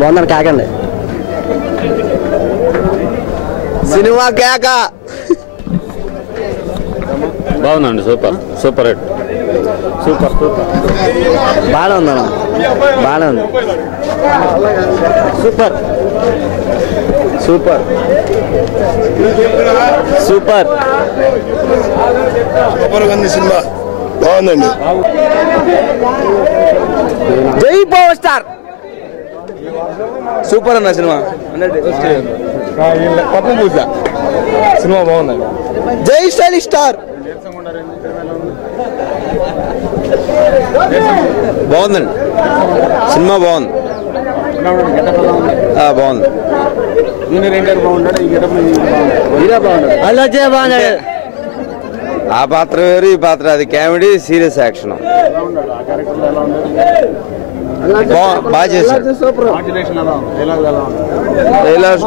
బాగుందని కాకండి. సినిమా కేక. బాగుందండి super. Super hit. Super super. బాగానే ఉందన్న బాగానే ఉంది. సూపర్. సూపర్. సూపర్. సూపర్గా ఉంది సినిమా. బాగుందండి. జై పవర్ స్టార్. సూపర్ అన్న సినిమా. పప్పు పూజ సినిమా బాగుందండి జై స్టైల్ స్టార్. బాగుందండి. సినిమా బాగుంది. బాగుంది. బాగున్నాడు. ఆ పాత్ర వేరు ఈ పాత్ర అది కామెడీ సీరియస్ యాక్షన్. బాగా చేశాడు డైలాగ్స్.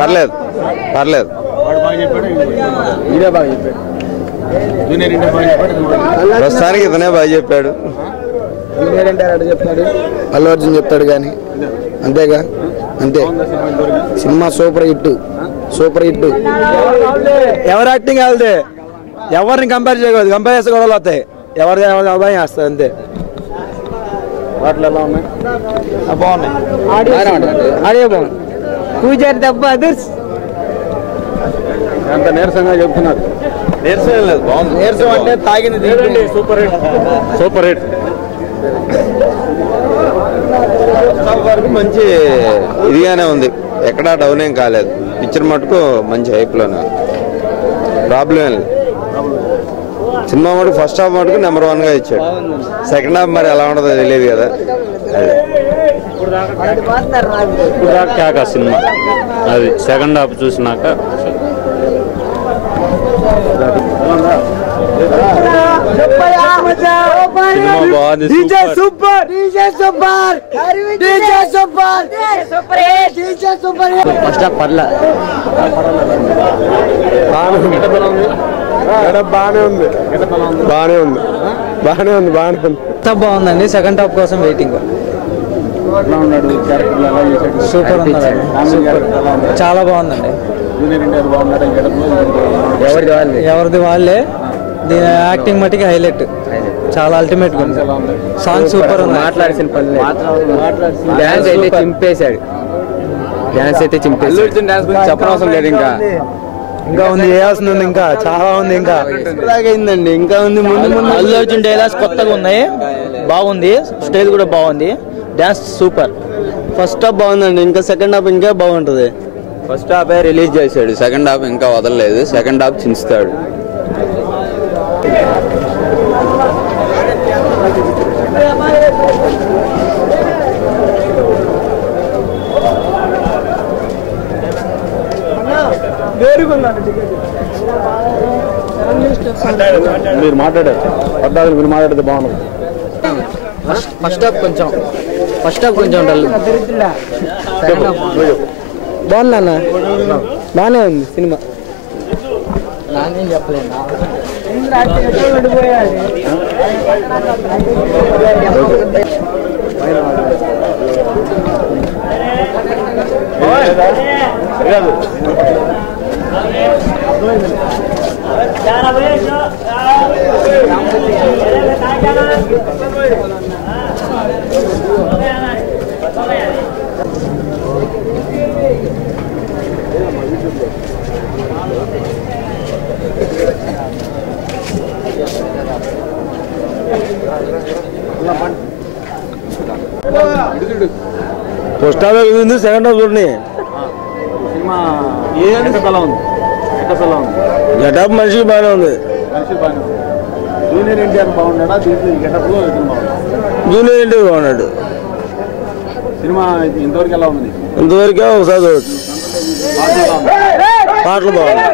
పర్లేదు పర్లేదు. ప్రస్తుతానికి ఇతనే బాగా చెప్పాడు. అల్లు అర్జున్ చెప్తాడు కానీ. అంతేగా? అంతే. Cinema super hit. Super hit. ఎవరు యాక్టింగ్ వెళ్తే ఎవరిని కంపేర్ చేయకూడదు. కంపేర్ చేస్తే గొడవలు వస్తాయి. ఎవరి ఎవరి అబ్బాయి చేస్తారు అంతే. బాగున్నాయి. ఆడియో బాగుంది. పూజారి దెబ్బ అదర్స్. ఎంత నీరసంగా చెప్తున్నారు. నీరసం లేదు బాగుంది. నీరసం అంటే తాగింది సూపర్ హిట్. Super hit. వరకు మంచి ఇదిగానే ఉంది. ఎక్కడా డౌన్ ఏం కాలేదు. పిక్చర్ మటుకు మంచి హైప్లోనే ప్రాబ్లం ఏం లేదు. సినిమా మటుకు ఫస్ట్ హాఫ్ మటుకు నెంబర్ వన్గా ఇచ్చాడు. సెకండ్ హాఫ్ మరి ఎలా ఉంటుందో తెలియదు కదా. కేక సినిమా. అది సెకండ్ హాఫ్ చూసినాక. సినిమా బాగుంది సూపర్. ఫస్ట్ హాఫ్ పర్లా. బాగానే ఉంది. బాగానే ఉంది. బాగానే ఉంది బాగానే ఉంది. బాగుందండి. సెకండ్ హాఫ్ కోసం వెయిటింగ్ సూపర్ ఉందండి సూపర్ చాలా బాగుందండి. ఎవరిది వాళ్ళే ఎవరిది వాళ్ళే? దీని యాక్టింగ్ మట్టికి హైలైట్ చాలా అల్టిమేట్ ఉంది. సాంగ్ సూపర్ ఉంది. మాట్లాడాల్సిన పని డాన్స్ అయితే చింపేశాడు. డాన్స్ అయితే చింపేశాడు చెప్పనవసరం లేదు ఇంకా. ఇంకా ఉంది చేయాల్సింది ఉంది ఇంకా? చాలా ఉంది ఇంకా. అయిందండి. ఇంకా ఉంది ముందు ముందు అల్లు అర్జున్ డైలాగ్స్ కొత్తగా ఉన్నాయి. బాగుంది. స్టైల్ కూడా బాగుంది. Dance super. ఫస్ట్ హాఫ్ బాగుందండి. ఇంకా సెకండ్ హాఫ్ ఇంకా బాగుంటది. ఫస్ట్ హాఫ్ రిలీజ్ చేశాడు. సెకండ్ హాఫ్ ఇంకా వదలలేదు. సెకండ్ హాఫ్ చించుతాడు. మీరు మాట్లాడారు. పద్దాకులు మీరు మాట్లాడితే బాగుంది ఫస్ట్ హాఫ్ కొంచెం ఫస్ట్ హాఫ్ కొంచెం డల్. బాగుంది అన్న బాగానే ఉంది సినిమా. నానేం చెప్పలేదు ఫస్ట్ హాఫ్ ఉంది సెకండ్ హాఫ్ చూడండి సినిమా ఎలా ఉంది? ఎలా ఉంది? గెటప్ మనిషికి బాగానే ఉంది. మనిషి బాగానే ఉంది. జూనియర్ ఎన్టీఆర్ బాగున్నాడా దీంట్లో ఈ గెటప్లో ఇతను బాగున్నాడు జూనియర్ ఇంటి బాగున్నాడు. సినిమా ఇంతవరకు ఎలా ఉంది? ఇంతవరకే ఒకసారి చూడొచ్చు. పాటలు బాగున్నాయి.